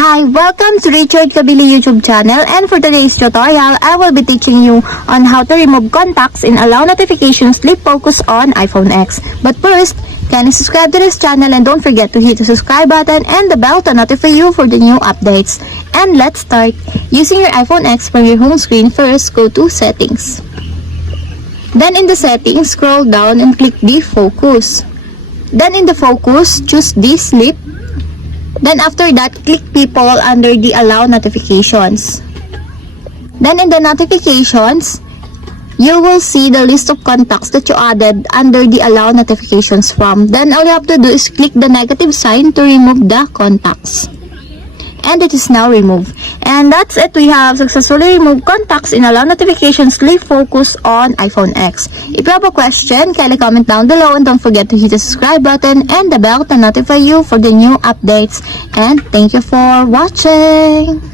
Hi, welcome to Richard Kabili YouTube channel, and for today's tutorial, I will be teaching you on how to remove contacts and allow notifications sleep focus on iPhone X. But first, kindly subscribe to this channel and don't forget to hit the subscribe button and the bell to notify you for the new updates. And let's start. Using your iPhone X from your home screen, first go to Settings. Then in the settings, scroll down and click the Focus. Then in the Focus, choose the Sleep. Then after that, click People under the Allow Notifications. Then in the Notifications, you will see the list of contacts that you added under the Allow Notifications from. Then all you have to do is click the negative sign to remove the contacts. And it is now removed. And that's it. We have successfully removed contacts and allow notifications sleep focus on iPhone X. If you have a question, kindly comment down below and don't forget to hit the subscribe button and the bell to notify you for the new updates. And thank you for watching.